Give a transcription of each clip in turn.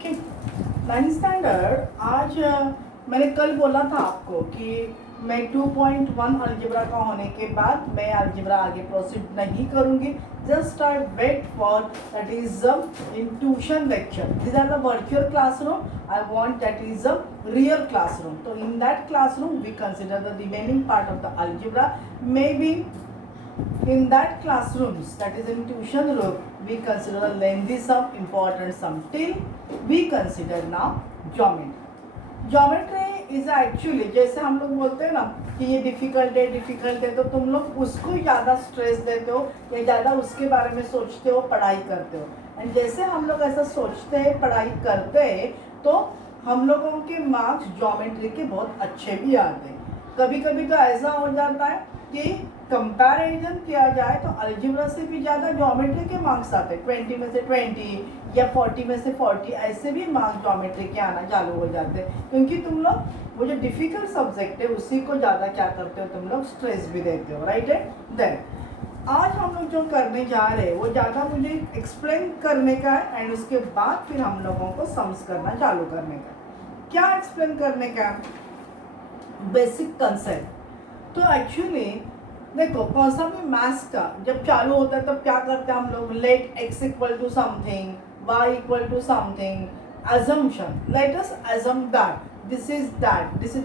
Okay, 9th standard. आज मैंने कल बोला था आपको कि मैं 2.1 अलजेब्रा का होने के बाद मैं अलजेब्रा आगे प्रोसीड नहीं करूंगी। Just I wait for that is in tuition lecture. This are the virtual classroom, I want that is a real classroom. तो in that classroom we consider the remaining part of the algebra. Maybe in that classrooms, that is in tuition room, we consider the lengthy sum, important sum, till we consider now geometry. Geometry is actually, जैसे हम लोग बोलते हैं ना कि ये difficult है, तो तुम लोग उसको ज़्यादा स्ट्रेस देते हो या ज़्यादा उसके बारे में सोचते हो, पढ़ाई करते हो। एंड जैसे हम लोग ऐसा सोचते हैं, पढ़ाई करते हैं, तो हम लोगों के मार्क्स ज्योमेट्री के बहुत अच्छे भी आते हैं। कभी कभी तो ऐसा हो जाता है कि कंपैरिजन किया जाए तो अलजेब्रा से भी ज़्यादा ज्योमेट्री के मार्क्स आते हैं। 20 में से 20 या 40 में से 40 ऐसे भी मार्क्स ज्योमेट्री के आना चालू हो जाते हैं, क्योंकि तुम लोग वो जो डिफिकल्ट सब्जेक्ट है उसी को ज़्यादा क्या करते हो, तुम लोग स्ट्रेस भी देते हो। राइट है। देन आज हम लोग जो करने जा रहे हैं वो ज़्यादा मुझे एक्सप्लेन करने का है, एंड उसके बाद फिर हम लोगों को सम्स करना चालू करने का। क्या एक्सप्लेन करने का? Basic concept. तो एक्चुअली देखो, कौन सा भी मैथ्स का जब चालू होता है तब क्या करते हैं हम लोग? Let x equal to something, y equal to something, assumption. Let us assume that this is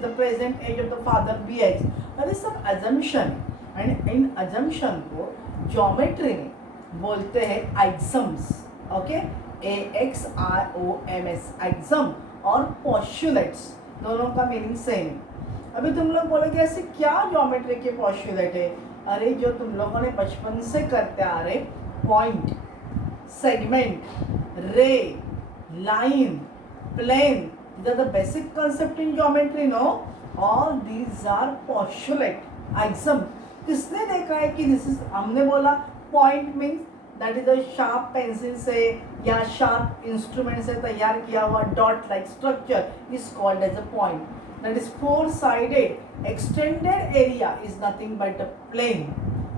the present age of the father bx. और ये सब assumption, and इन assumption को ज्योमेट्री में बोलते हैं axioms. ओके, AXIOMS, axioms और postulates, दोनों का मीनिंग सेम। अभी तुम लोग बोलोगे ऐसे क्या ज्योमेट्री के पोस्टुलेट है? अरे जो तुम लोगों ने बचपन से करते आ रहे, point, segment, ray, line, plane, these are the basic concept in geometry, no? All these are postulate, axiom. किसने देखा है कि दिस इज, हमने बोला point means that is a sharp pencil से या शार्प इंस्ट्रूमेंट से तैयार किया हुआ dot like structure is called as a point. That is four-sided extended area is nothing but a plane.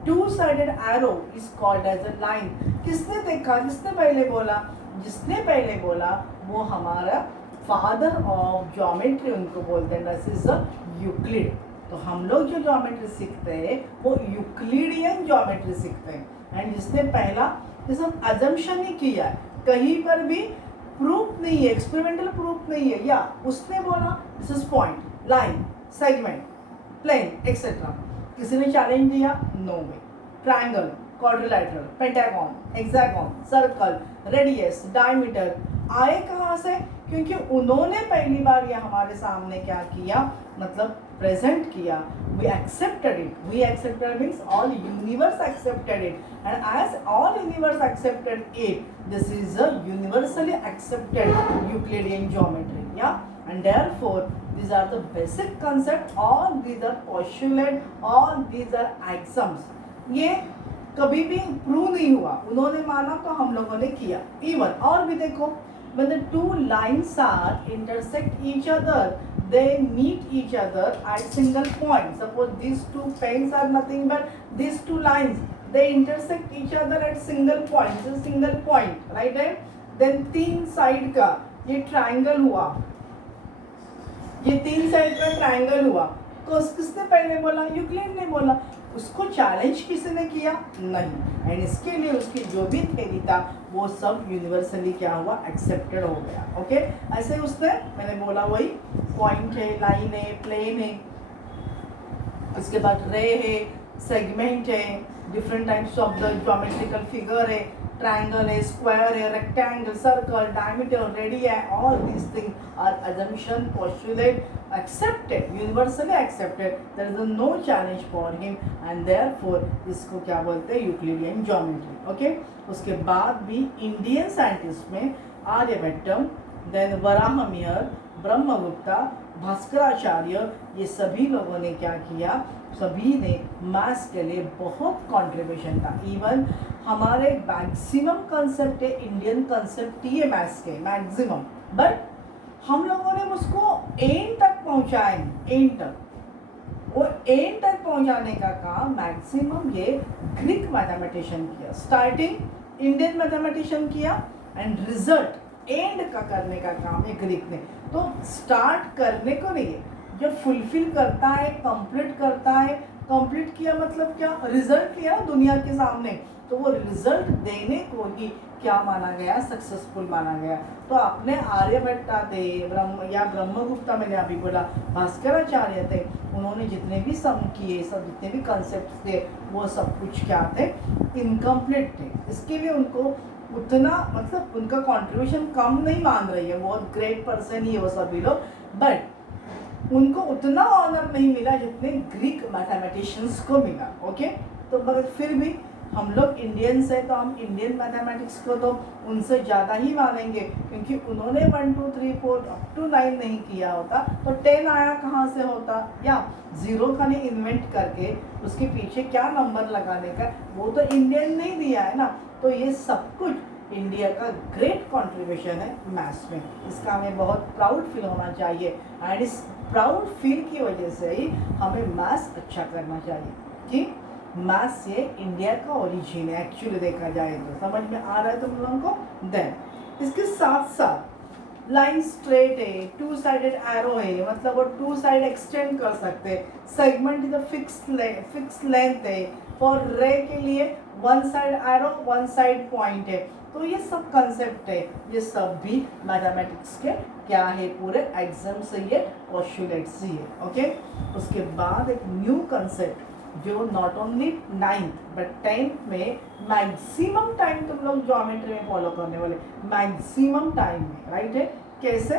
Two-sided arrow is called as a line. किसने देखा, किसने पहले बोला? जिसने पहले बोला वो हमारा फादर ऑफ ज्योमेट्री, उनको बोलते हैं दिस इज अ यूक्लिड. तो हम लोग जो ज्योमेट्री सीखते हैं वो यूक्लिडियन ज्योमेट्री सीखते हैं. एंड जिसने पहला जिसम अजम्पशन ही किया है, कहीं पर भी प्रूफ नहीं है, एक्सपेरिमेंटल प्रूफ नहीं है, या उसने बोला this is point, line, segment, plane etcetera. किसी ने चैलेंज दिया? No way. Triangle, quadrilateral, pentagon, hexagon, circle, radius, diameter आए कहाँ से? क्योंकि उन्होंने पहली बार ये हमारे सामने क्या किया, मतलब प्रेजेंट किया. we accepted it. We accepted means all universe accepted it, and as all universe accepted it, this is a universally accepted Euclidean geometry. Yeah, and therefore these are the basic concept. All these are postulate, all these are axioms. ये कभी भी prove नहीं हुआ, उन्होंने माना तो हम लोगों ने किया. इवन और भी देखो, when the two lines are intersect each other, they meet each other at single point. Suppose these two pens are nothing but these two lines, they intersect each other at single point. This is single point, right? Then तीन side का ये triangle हुआ, ये तीन side का triangle हुआ. तो किसने पहले बोला? यूक्लिड ने बोला. उसको चैलेंज किसने किया? नहीं. एंड इसके लिए उसकी जो भी थ्योरी था वो सब यूनिवर्सली क्या हुआ, एक्सेप्टेड हो गया. ओके, ऐसे उसने, मैंने बोला वही पॉइंट है, लाइन है, प्लेन है, इसके बाद रे है, सेगमेंट है, different types of the geometrical figure है, ट्रायंगल है, स्क्वायर है, rectangle, circle, diameter, radius. All these things are assumption, postulate, accepted, universally accepted. There is no challenge for him, and therefore इसको क्या बोलते हैं? Euclidean geometry. ओके, उसके बाद भी इंडियन साइंटिस्ट में आर्यभट्टम, देन वराहमिहिर, ब्रह्मगुप्ता, भास्कराचार्य, ये सभी लोगों ने क्या किया? सभी ने मैथ्स के लिए बहुत कंट्रीब्यूशन था. इवन हमारे मैक्सिमम कंसेप्ट है इंडियन कंसेप्ट ही है मैथ्स के, मैक्सिमम. बट हम लोगों ने उसको एंड तक पहुंचाए, एंड तक. वो एंड तक पहुंचाने का काम मैक्सिमम ये ग्रीक मैथमेटिशियन किया. स्टार्टिंग इंडियन मैथमेटिशियन किया, एंड रिजल्ट एंड का करने का काम है ग्रीक ने। तो स्टार्ट करने को नहीं है, जो फुलफिल करता है, कंप्लीट करता है। कंप्लीट किया मतलब क्या, रिजल्ट लिया दुनिया के सामने, तो वो रिजल्ट देने को ही क्या माना गया, सक्सेसफुल माना गया। तो आपने आर्यभट्टा थे, ब्रह्मगुप्ता, मैंने अभी बोला भास्कराचार्य थे, उन्होंने जितने भी सम किए, सब जितने भी कंसेप्ट थे, वो सब कुछ क्या थे, इनकम्प्लीट थे। इसके लिए उनको उतना मतलब उनका कंट्रीब्यूशन कम नहीं मान रही है, बहुत ग्रेट पर्सन ही है वो सभी लोग, बट उनको उतना ऑनर नहीं मिला जितने ग्रीक मैथमेटिशियंस को मिला। ओके, तो मगर फिर भी हम लोग इंडियंस हैं, तो हम इंडियन मैथमेटिक्स को तो उनसे ज़्यादा ही मानेंगे, क्योंकि उन्होंने 1 2 3 4 अप टू 9 नहीं किया होता तो 10 आया कहाँ से होता, या ज़ीरो का ने इन्वेंट करके उसके पीछे क्या नंबर लगाने का, वो तो इंडियन नहीं दिया है ना। तो ये सब कुछ इंडिया का ग्रेट कंट्रीब्यूशन है मैथ्स में, इसका हमें बहुत प्राउड फील होना चाहिए। एंड इस प्राउड फील की वजह से ही हमें मैथ्स अच्छा करना चाहिए कि मैथ्स ये इंडिया का ओरिजिन है एक्चुअली, देखा जाए तो। समझ में आ रहा है तुम लोगों को। देन इसके साथ साथ लाइन स्ट्रेट है, टू साइडेड एरो है, मतलब वो टू साइड एक्सटेंड कर सकते हैं। Segment is a fix length है। फॉर रे के लिए one side arrow one side point है। तो ये सब कंसेप्ट है, ये सब भी मैथमेटिक्स के क्या है, पूरे एग्जाम से ये पोस्टुलेट्स ही है। ओके, उसके बाद एक न्यू कंसेप्ट जो not only 9th but 10th में मैक्सिमम टाइम तुम लोग ज्योमेट्री में फॉलो करने वाले, मैक्सिमम टाइम में, राइट है। कैसे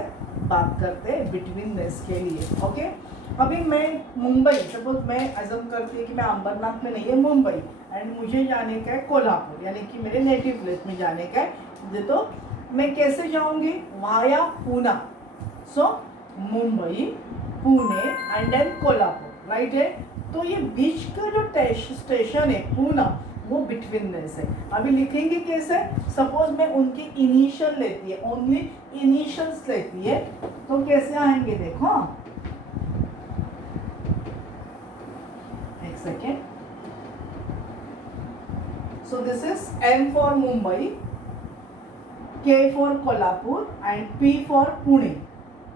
बात करते हैं बिटवीननेस के लिए। ओके, अभी मैं मुंबई, सपोज मैं एजम करती है कि मैं अंबरनाथ में नहीं है, मुंबई, एंड मुझे जाने का है कोल्हापुर, यानी कि मेरे नेटिव प्लेस में जाने का है। तो मैं कैसे जाऊंगी, via Poona. So Mumbai, Pune and then Kolhapur, right है। तो ये बीच का जो स्टेशन है पूना, वो बिटवीननेस है। अभी लिखेंगे कैसे, सपोज मैं उनकी इनिशियल लेती है, ओनली इनिशियल्स लेती है, तो कैसे आएंगे देखो, एक second. So this is M for Mumbai, K for Kolhapur and P for Pune.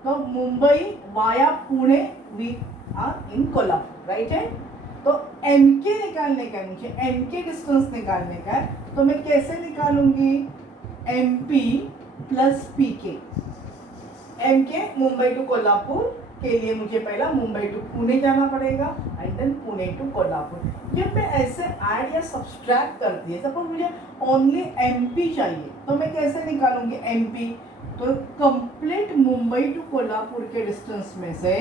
तो Mumbai via Pune we are in Kolhapur, right है। तो एम के निकालने का है, मुझे एम के डिस्टेंस निकालने का है, तो मैं कैसे निकालूंगी, एम पी प्लस पी के। एम के मुंबई टू कोल्हापुर के लिए मुझे पहला मुंबई टू पुणे जाना पड़ेगा and then Pune to Kolhapur. जब मैं ऐसे ऐड या सब्सट्रैक्ट करती है, सपोज मुझे ओनली एम पी चाहिए, तो मैं कैसे निकालूंगी एम पी। तो कंप्लीट मुंबई टू कोल्हापुर के डिस्टेंस में से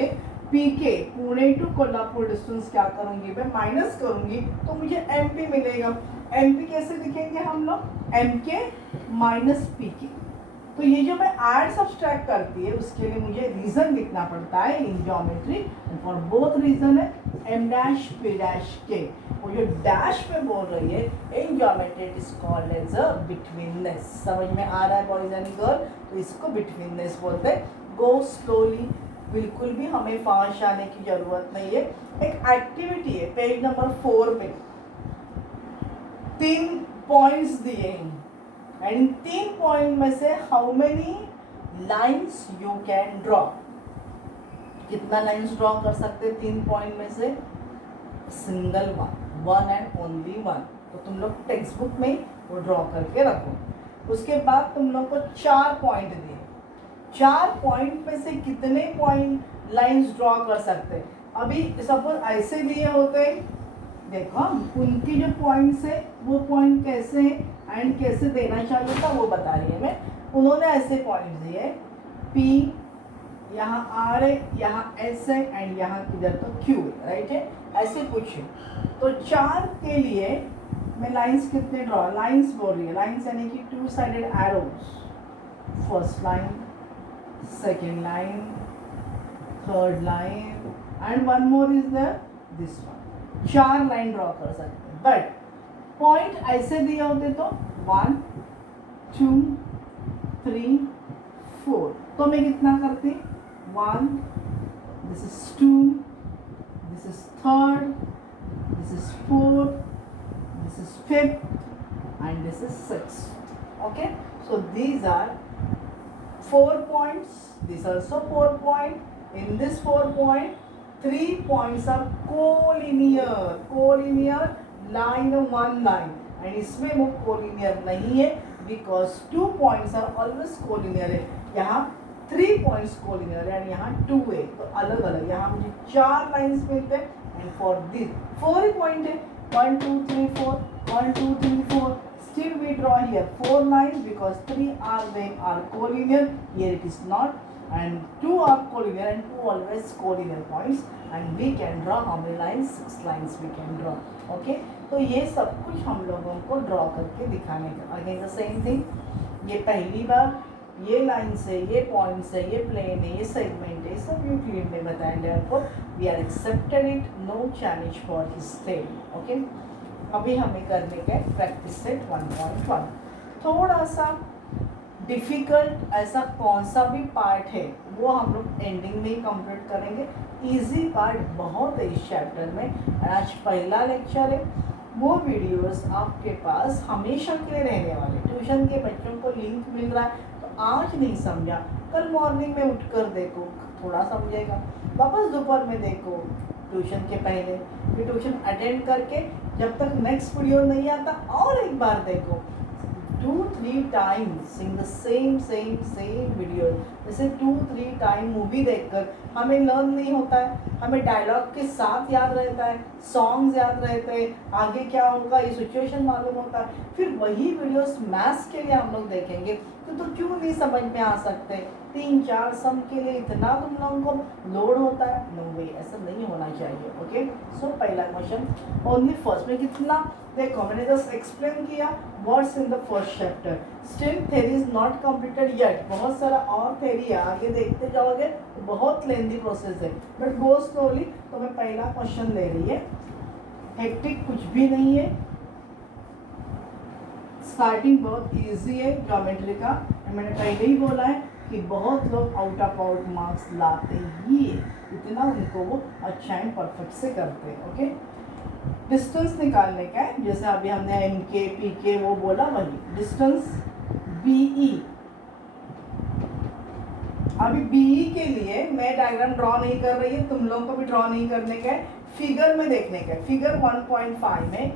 पीके पुणे टू कोल्हापुर डिस्टेंस क्या करूंगी, मैं माइनस करूंगी, तो मुझे एमपी मिलेगा। एमपी कैसे लिखेंगे हम लोग, एमके माइनस पीके। तो ये जो मैं ऐड सब्सट्रैक्ट करती है, उसके लिए मुझे रीजन लिखना पड़ता है in geometry, for both reason है M dash P dash K. वो जो डैश में बोल रही है in geometry it is called as a betweenness. समझ में आ रहा है बॉयज एंड गर्ल, तो इसको बिटवीननेस बोलते हैं। गो स्लोली, बिल्कुल भी हमें फास्ट आने की जरूरत नहीं है। एक एक्टिविटी है पेज नंबर 4 में, 3 पॉइंट्स दिए हैं, एंड 3 पॉइंट में से how many lines you can draw, कितना लाइंस ड्रॉ कर सकते 3 पॉइंट में से, single one and only one. तो तुम लोग टेक्स्ट बुक में वो ड्रॉ करके रखो। उसके बाद तुम लोग को 4 पॉइंट दिए, 4 पॉइंट में से कितने पॉइंट लाइंस ड्रॉ कर सकते हैं। अभी सपोज ऐसे दिए होते, देखो उनके जो पॉइंट्स है वो पॉइंट कैसे है एंड कैसे देना चाहिए था वो बता रही है मैं। उन्होंने ऐसे पॉइंट दिए, P यहाँ R है, यहाँ S है एंड यहाँ किधर तो Q है, राइट है, ऐसे कुछ है। तो 4 के लिए मैं लाइंस कितने ड्रॉ, लाइंस बोल रही है, लाइंस यानी कि 2 sided arrows, first line, second line, third line and one more is there, this one। 4 line draw कर सकते हैं, बट पॉइंट ऐसे दिए होते तो 1 2 3 4, तो मैं कितना करती, 1, this is 2, this is 3rd, this is 4th, this is 5th and this is 6th। okay, so these are 4 points, this also 4 point. In this 4 point, 3 points are collinear line, one line, and इसमें वो collinear नहीं है because 2 points are always collinear है. यहाँ 3 points collinear है and यहाँ 2 है, तो अलग अलग. यहाँ मुझे 4 lines मिलते हैं and for this 4 point है, 1 2 3 4, 1 2 3 4. Still we draw here 4 lines because 3 are them are collinear. Here it is not, and 2 are collinear and 2 always collinear points, and we can draw how many lines? 6 lines we can draw. Okay, तो ये सब कुछ हम लोगों को draw करके दिखाने का. अगेन द सेम थिंग, ये पहली बार ये लाइन से, ये पॉइंट से, ये प्लेन है, ये सेगमेंट है, सब यूक्लिड ने बताया. Therefore we are accepted it, no challenge for his theory. Okay, अभी हमें करने का है प्रैक्टिस सेट 1.1. थोड़ा सा डिफ़िकल्ट ऐसा कौन सा भी पार्ट है वो हम लोग एंडिंग में ही कंप्लीट करेंगे. इजी पार्ट बहुत है इस चैप्टर में. आज पहला लेक्चर है, वो वीडियोस आपके पास हमेशा के लिए रहने वाले. ट्यूशन के बच्चों को लिंक मिल रहा है, तो आज नहीं समझा कल मॉर्निंग में उठकर देखो, थोड़ा समझेगा. वापस दोपहर में देखो ट्यूशन के पहले, फिर ट्यूशन अटेंड करके जब तक नेक्स्ट वीडियो नहीं आता और एक बार देखो. 2-3 times in the same video. जैसे 2-3 टाइम मूवी देखकर हमें लर्न नहीं होता है, हमें डायलॉग के साथ याद रहता है, सॉन्ग्स याद रहते हैं, आगे क्या होगा ये सिचुएशन मालूम होता है. फिर वही वीडियोस मैथ्स के लिए हम लोग देखेंगे तो क्यों नहीं समझ में आ सकते. 3-4 सम के लिए इतना तुम लोगों को लोड होता है. नो वे, ऐसा नहीं होना चाहिए. ओके, सो पहला क्वेश्चन ओनली फर्स्ट में कितना देखो, मैंने जस्ट एक्सप्लेन किया what's in the first chapter. Still theory is not completed yet. बहुत सारा और थ्योरी है, आगे देखते जाओगे तो बहुत लेंथी प्रोसेस है, बट गो स्लोली. तो मैं पहला क्वेश्चन ले रही है, हेक्टिक कुछ भी नहीं है, स्टार्टिंग बहुत इजी है ज्योमेट्री का. मैंने पहले ही बोला है कि बहुत लोग आउट ऑफ आउट मार्क्स लाते ही है, इतना उनको वो अच्छा एंड परफेक्ट से करते हैं. ओके, डिस्टेंस निकालने का है, जैसे अभी हमने एम के पी के वो बोला वही डिस्टेंस बीई. अभी बीई के लिए मैं डायग्राम ड्रॉ नहीं कर रही है, तुम लोगों को भी ड्रॉ नहीं करने का है, फिगर में देखने का है. फिगर 1.5 में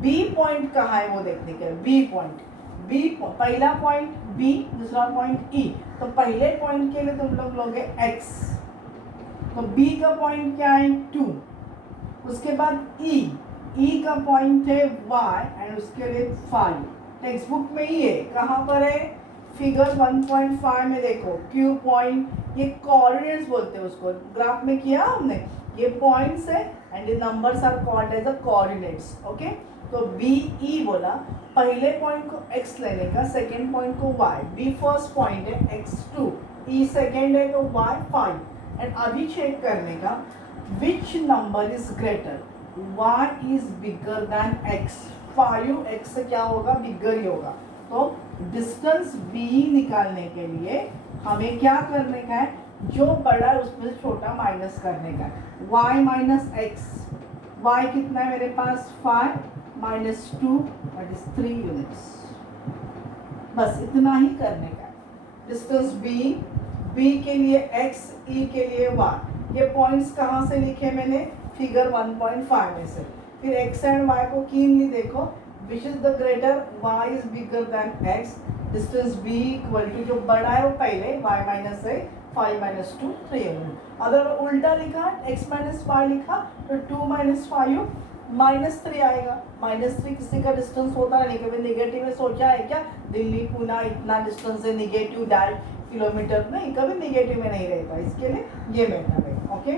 बी पॉइंट कहाँ है वो देखने का है. बी पॉइंट, बी पहला पॉइंट बी, दूसरा पॉइंट ई. तो पहले पॉइंट के लिए तुम लोग लोगे x, तो b का पॉइंट क्या है 2. उसके बाद e का पॉइंट है y एंड उसके लिए 5. टेक्स्ट बुक में ही है, कहाँ पर है फिगर 1.5 में देखो q पॉइंट, ये कोऑर्डिनेट्स बोलते हैं उसको, ग्राफ में किया हमने. ये पॉइंट्स है एंड ये numbers are called as the coordinates. Okay, तो बी ई बोला, पहले पॉइंट को x लेने का, सेकेंड पॉइंट को y. बी फर्स्ट पॉइंट है x2, ई सेकेंड है तो y 5. एंड अभी चेक करने का which number is greater, y is bigger than x. 5x से क्या होगा, बिगर ही होगा. तो डिस्टेंस b निकालने के लिए हमें क्या करने का है, जो बड़ा है उसमें से छोटा माइनस करने का है. y माइनस x, y कितना है मेरे पास 5 माइनस 2 दैट इज 3 यूनिट्स. बस इतना ही करने का है. डिस्टेंस b के लिए x, e के लिए y. ये पॉइंट्स कहाँ से लिखे मैंने, फिगर 1.5 में से. फिर x एंड y को कीनली देखो, which is the greater, y is bigger than x. Distance b equal to जो बड़ा है वो पहले y माइनस है 5 माइनस 2 3 यूनिट. अगर उल्टा लिखा x माइनस 5 लिखा तो 2 माइनस 5 माइनस 3 आएगा. माइनस 3 किसी का डिस्टेंस होता है नहीं. कभी निगेटिव में सोचा है क्या, दिल्ली पुणे इतना डिस्टेंस है, निगेटिव 2.5 किलोमीटर नहीं, कभी निगेटिव में नहीं रहता. इसके लिए ये मेथड है. ओके,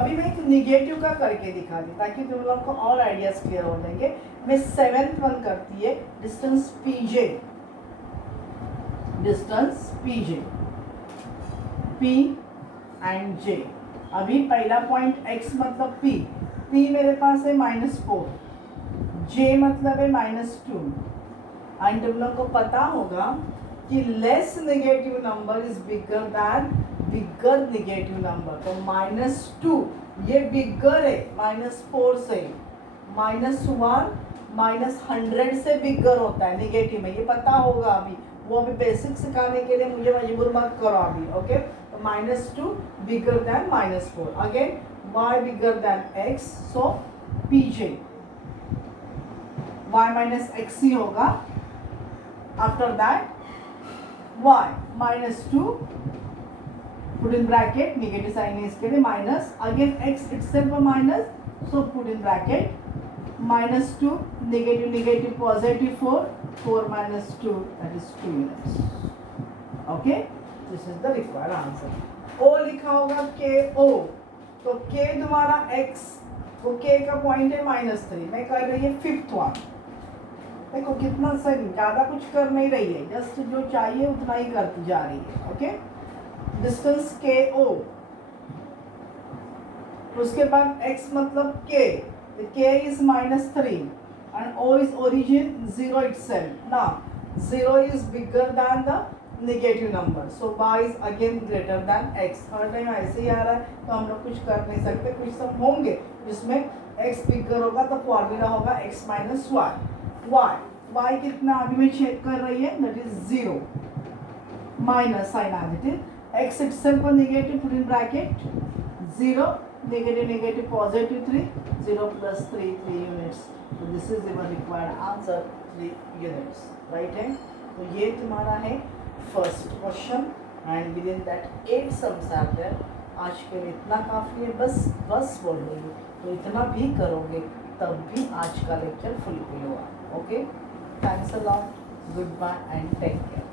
अभी मैं एक निगेटिव का करके दिखा दी ताकि तुम लोग को और आइडियाज क्लियर हो जाएंगे. मैं 7th वन करती है, distance PJ, distance PJ, P and J. अभी पहला पॉइंट x मतलब p, p मेरे पास है -4, j मतलब है -2. एंड तुम लोग को पता होगा कि less negative number is bigger then bigger negative number. तो -2 ये बिगर है -4 से. -1 -100 से बिगर होता है नेगेटिव में, ये पता होगा. अभी वो अभी बेसिक सिखाने के लिए मुझे मजबूर मत करो अभी, ओके। तो -2 bigger than -4, again y bigger than x, सो pj y माइनस एक्स ही होगा। After that y -2 put in bracket, negative sign है इसके लिए, minus again x itself minus, so put in bracket -2 negative negative positive 4 minus 2, that is 2 units, okay। this is the required answer। o लिखा होगा ko, तो k तुम्हारा x, वो k का point है -3, मैं कर रही है 5th वन। देखो कितना सही, ज़्यादा कुछ कर नहीं रही है, जस्ट जो चाहिए उतना ही करती जा रही है, ओके। डिस्टेंस ko, उसके बाद x मतलब k, the k is -3 and o is origin 0 itself. Now 0 is bigger than the negative number, so y is again greater than x। Her time ऐसे ही आ रहा है तो हम लोग कुछ कर नहीं सकते, कुछ सब होंगे जिसमें x बिगर होगा तो फॉर्मूला होगा x माइनस y। y कितना अभी मैं चेक कर रही है, that is 0 minus sign additive, x itself negative, put in bracket 0 negative negative positive 3, 0 plus 3 units, so this is your required answer, 3 units, right है। तो ये तुम्हारा है first question and within that 8 sums are there. आज के लिए इतना काफ़ी है, बस बोल रही हूँ, तो इतना भी करोगे तब भी आज का लेक्चर फुलफिल हुआ, okay. Thanks a lot, goodbye and take care.